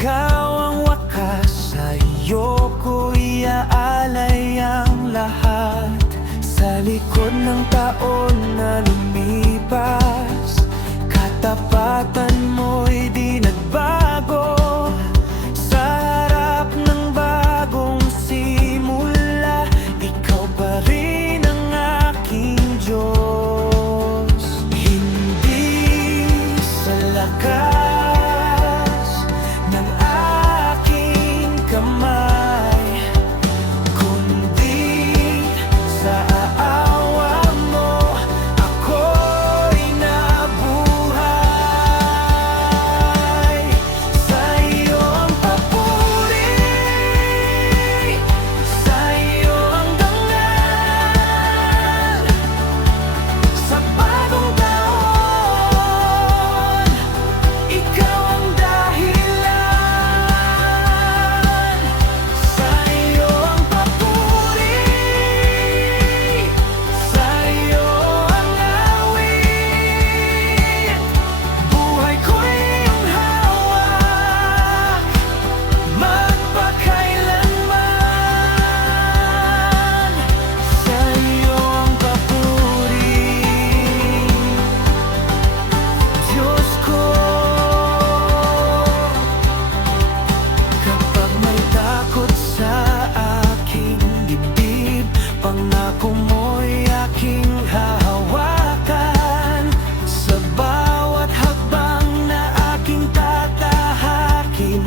ikaw ang wakas, sa'yo ko iaalay ang lahat. Sa likod ng taon na lumipas, katapatan mo'y di nagbago. Sa harap ng bagong simula, ikaw pa rin ang aking Diyos. Hindi sa lakas ng aking kamay, kundi sa awa mo ako'y nabuhay. Sa iyong papuri, sa iyong dangal, sa bagong taon, ikaw ang dahilan. Sa iyong papuri, sa iyo ang awit, buhay ko'y iyong hawak, magpakailanman. Sa iyong papuri, Diyos ko. Kapag may takot sa aking dibdib, pangako mo'y aking hahawakan. Sa bawat hakbang na aking tatahakin,